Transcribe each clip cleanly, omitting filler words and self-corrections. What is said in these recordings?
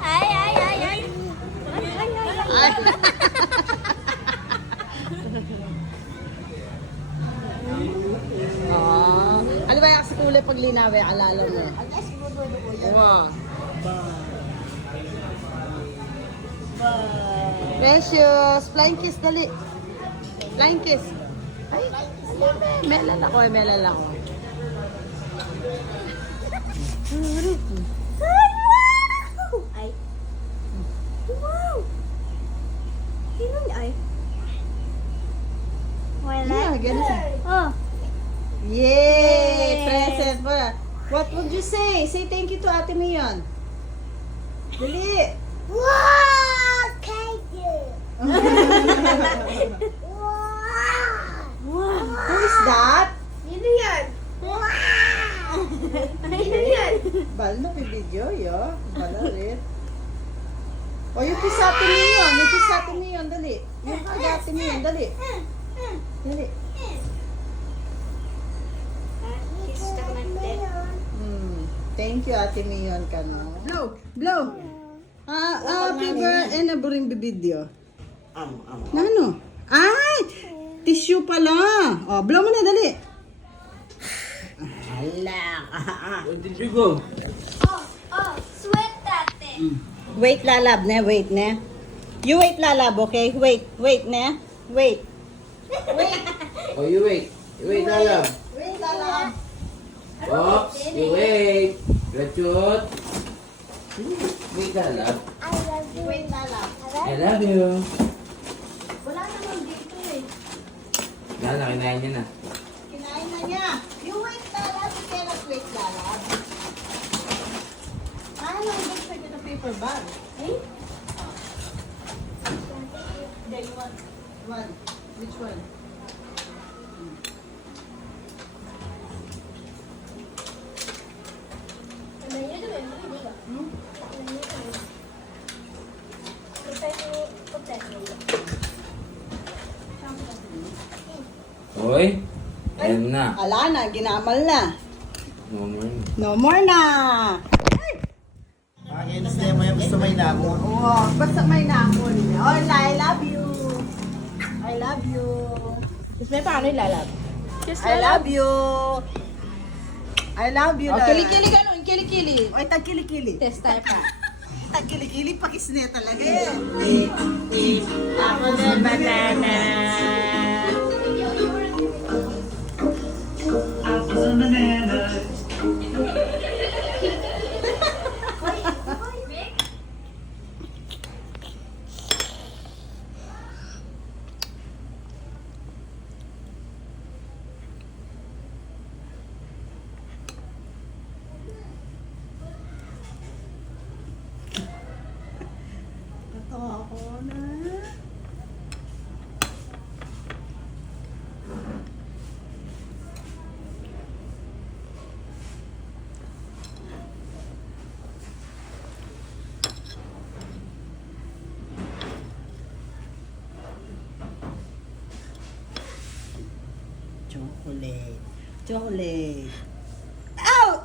Ay, ay, ay, ay. Ay. Ah, ano ba yung sa kulay pag linaw eh, alala mo? Wow. Precious, flying kiss dali. Flying kiss. Ay, melal ako eh, melal ako. Ay. Wow. Sino niya ay? Wala. Yeah, ganun. Oh. Yay! Present pa. What would you say? Say thank you to Ate Mion. Dali. Wow! Thank you. Wow. Who is that? Sino yan? Wow! Sino yan? Bal na video, yo. Bala rin. O, yung kiss Ate Mion. Yung kiss Ate Mion, dali. Yung kay Ate Mion, dali. Dali. Kiss the content. Thank you, Ate Mion ka no. Blow! Blow! Fever and a boring video. Na ano? Ay! Tissue pala. O, blow mo na, dali. Hala. Where did you go? Oh, sweat tate. Wait, lalab ne, wait ne. You wait, lalab, okay? Wait, wait ne. Wait. Wait. Oh, you wait. You wait, Lala. Wait, lalab. Oops, you wait. Rachut. Wait, Lala. I love you. Wait, lalab. I love you. Wala naman dito eh. Lala, kinain niya na. Kinain na niya. You wait, lalab. You cannot wait, lalab. Ano, don't put in a paper bag. Eh? Then one. One. Which one? Hoy. Ayun na. Ala na, ginamal na. No more. No more na. Pakainis na mo yung gusto may namon. Oh, basta may namon. Oh, I love you. I love you. Kiss me paano ilalab? I love you. I love you. Oh, kili-kili ganun, kili-kili. Oy, tag kili-kili. Test tayo pa. Tag kili-kili, pakis niya talaga. Ako na banana. Natawa ako na. Chocolate. Chocolate. Ow!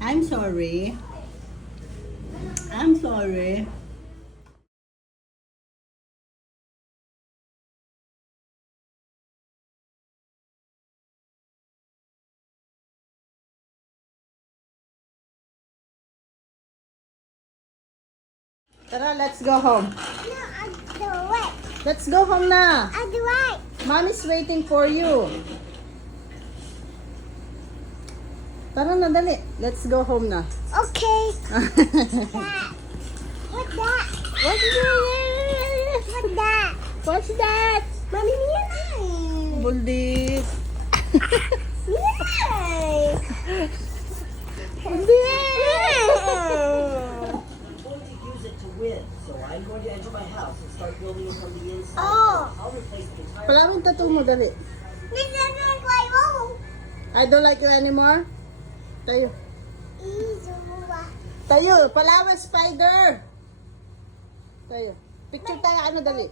I'm sorry. I'm sorry. Tara, let's go home. No, I do it. Let's go home na. I do it. Mommy's waiting for you. Tara na, dali. Let's go home na. Okay. That. What's that? What's that? What's that? What's that? Mommy, Mia. Buldis. Mia. Use it to win. So I'm going to enter my house and start building it from the inside. Oh. I'll replace the entire Palaming tattoo mo, dali. This doesn't like oh. I don't like you anymore. Tayo. Tayo. Palawan spider. Tayo. Picture tayo, ano, dali.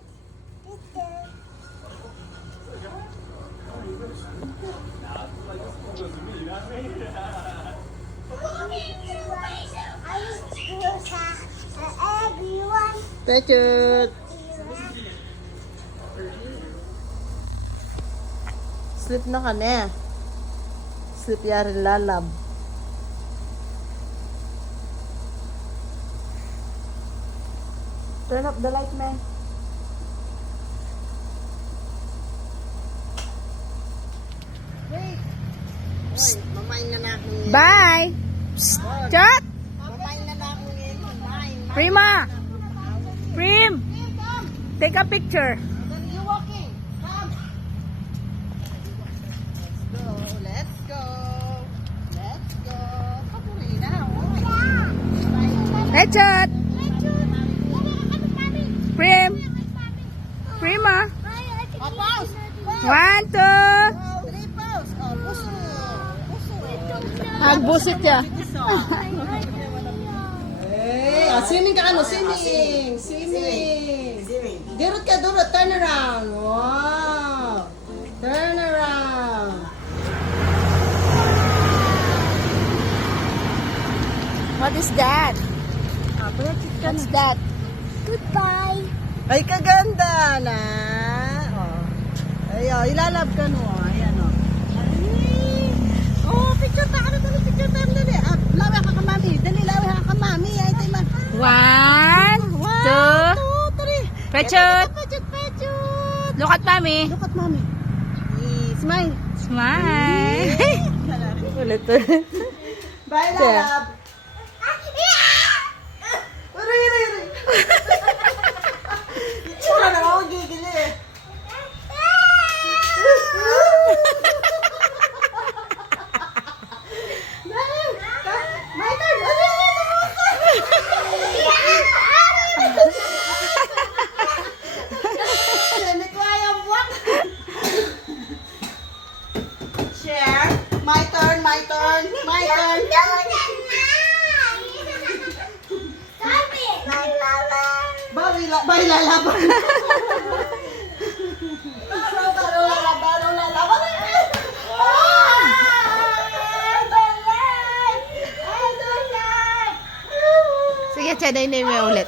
Everyone. Pechut. Sleep na ka na. Sleep yari lalab. Turn up the light, man. Wait. Oy, mamain na na akong ngayon. Bye! Chat! Mamain na na akong ngayon. Mamain. Prima! Prim! Take a picture. You walking. Come. Let's go. Let's go. Patuloy na. Hey, Chat! Prim! Prima! Pause. 1, 2! Three pause. Oh, puso. Puso. Agbusit siya. Hey, swimming ka ano? Swimming. Swimming. Durot ka, durot. Turn around. Wow. Turn around. What is that? What's that? Goodbye. Ay, kaganda na. Oh. Ay, oh, ilalab ka no. Ayan, oh. Ay. Oh, picture pa. Ano dali? Picture time dali. Ah, lawi ka ka, mami. Dali, lawi ka ka, mami. Ay, tayo man. 1, 2, 3. Pechut! Pechut, pechut. Look at mommy. Look at mami. Smile. Smile. Ulit. Bye, lalab. Uray, uray, uray. Itsura na ako gigili eh. My turn. Hindi ko ayaw buwak. Share. My turn, my turn, my turn. Bye, lalaban. Baro, lalaban. Sige, Chat, nainay mo ulit.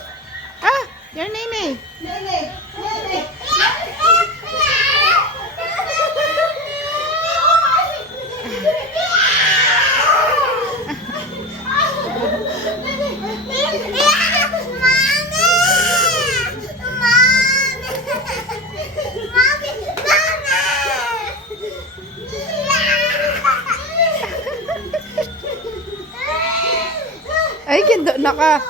Ah! Your nainay. Nene, nene. Ay, kindo na ka.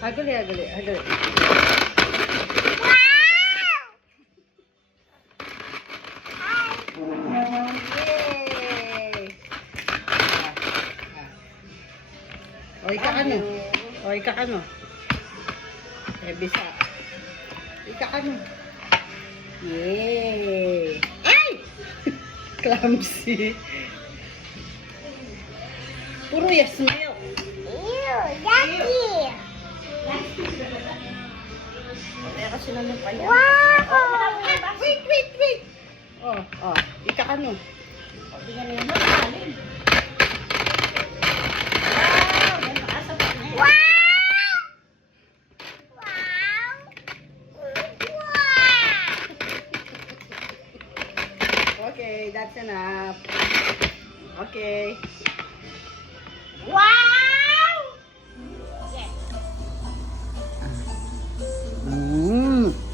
Aguli. Oy, ka ano? Eh, bisa. Ika ano? Yay! Ay! Clumsy. Puro yes milk. Kaya kasi naman pa yan. Wait! Oh. Ika ano? Tingnan mo naman, alin. Okay, that's enough. Okay.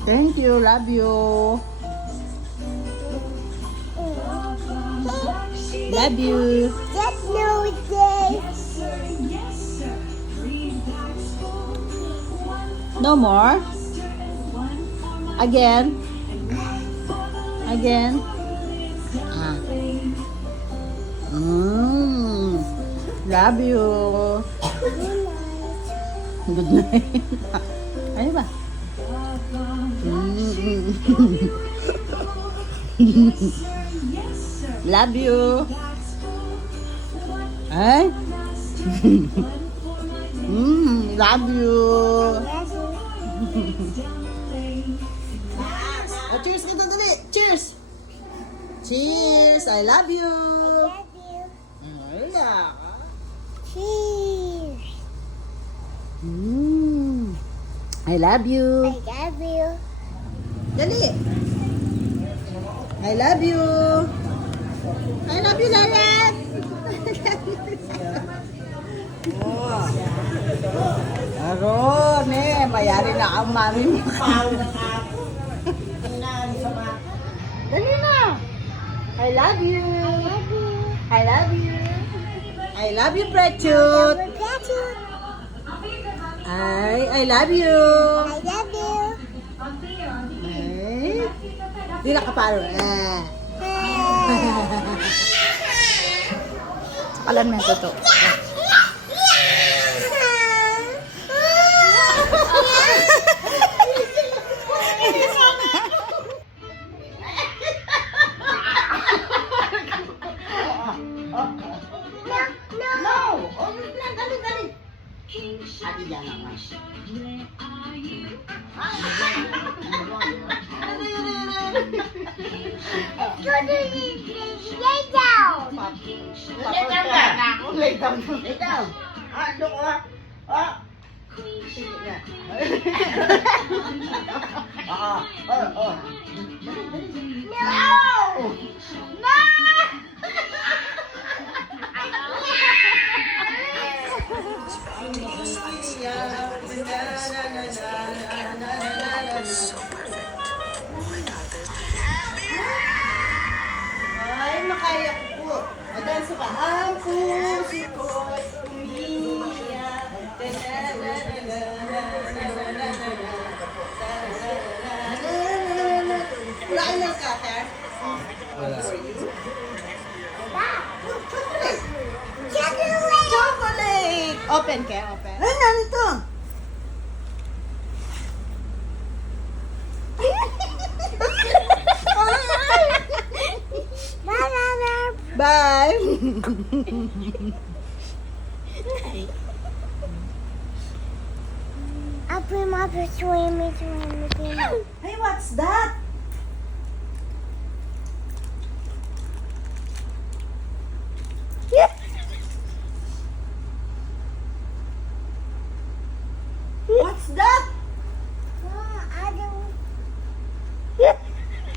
Thank you, love you. Love you. Just know this. No more? Again? Ah. Love you. Good night. Ano ba? Love you. Ay? Love you. Oh, cheers ka doon, dali. Cheers. Cheers. I love you. Love you. Wala. Cheers. I love you. I love you. Dali. I love you. I love you, Lalat. Aron, mayari na ang mami mo. Dali na. I love you. I love you. I love you, Prechut. I love you. I love you. Ay, di na kaparo. Sakalan mo yung totoo. No! Oh, dali, dali. Adi dyan naman. Lay down. Lay down. Lay down. Ah, look, ah. Sige na. No. Ay, makaya ko po. Adan sa ang puso ko'y umiiyak. Wala kayo ng cutter? Wala. Chocolate! Open kaya, open. Ay, narito! Bye! Up him up, swim. Hey, what's that? What's that?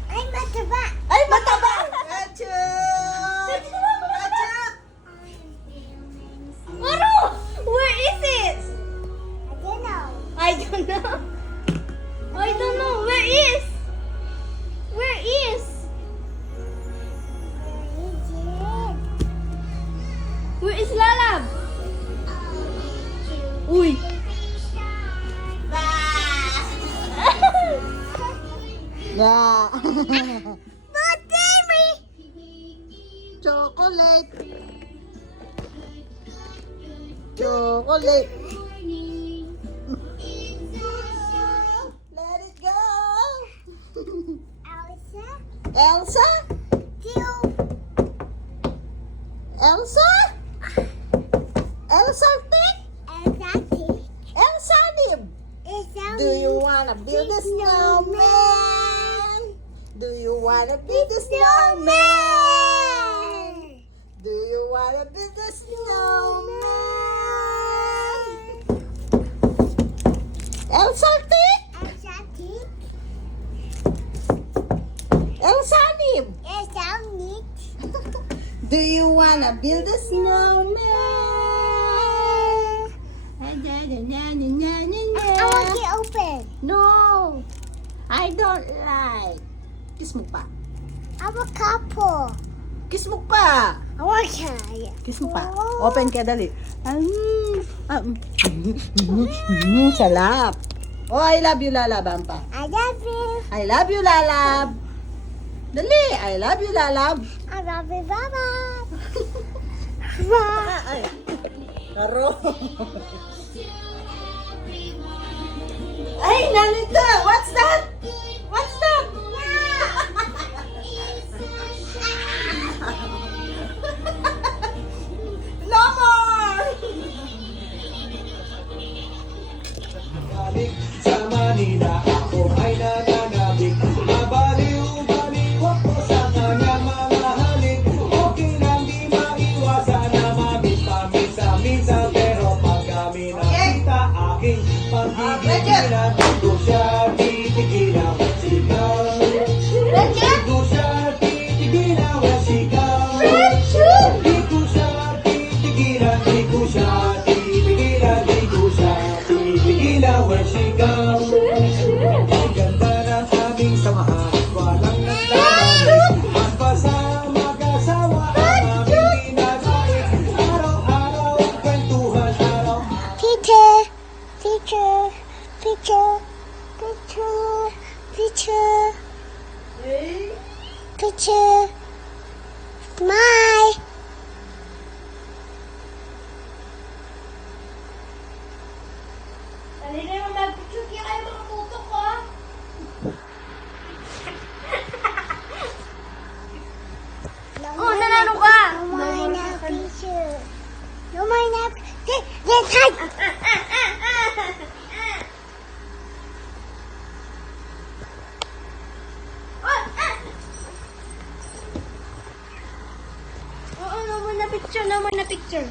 I'm at the back. Ay, mataba! Achoo! Achoo! Maru, where is it? I don't know. I don't know. Where is? Where is? Where is Lalab? Uy. Yeah. But Daddy. Chocolate. Chocolate. Let it go. Elsa. Elsa? Elsa? Elsa Tick? Elsa Nib? Do you wanna build a snowman? Do you wanna build a snowman? Do you wanna build a snowman? Elsa Tick? Elsa Nib? Do you wanna build a snowman? I want it open. No, I don't like. Kiss mo pa. I want couple. Kiss mo pa. I want try. Kiss mo pa. Open ka, dali. Salap. Oh, I love you, Lalab. Pa. I love you. I love you, Lalab. Dali, I love you, Lalab. I love you, Baba. Ay, karo. Ay, nalito. What's that? What's that? No more! Sama ni Picture. Smile. Dali na yung mag-picture kaya kayo makaputok ko. Oh, nanalo ka. No more na picture. No more na picture. Let's hide. Oo, no more na picture. No more na picture.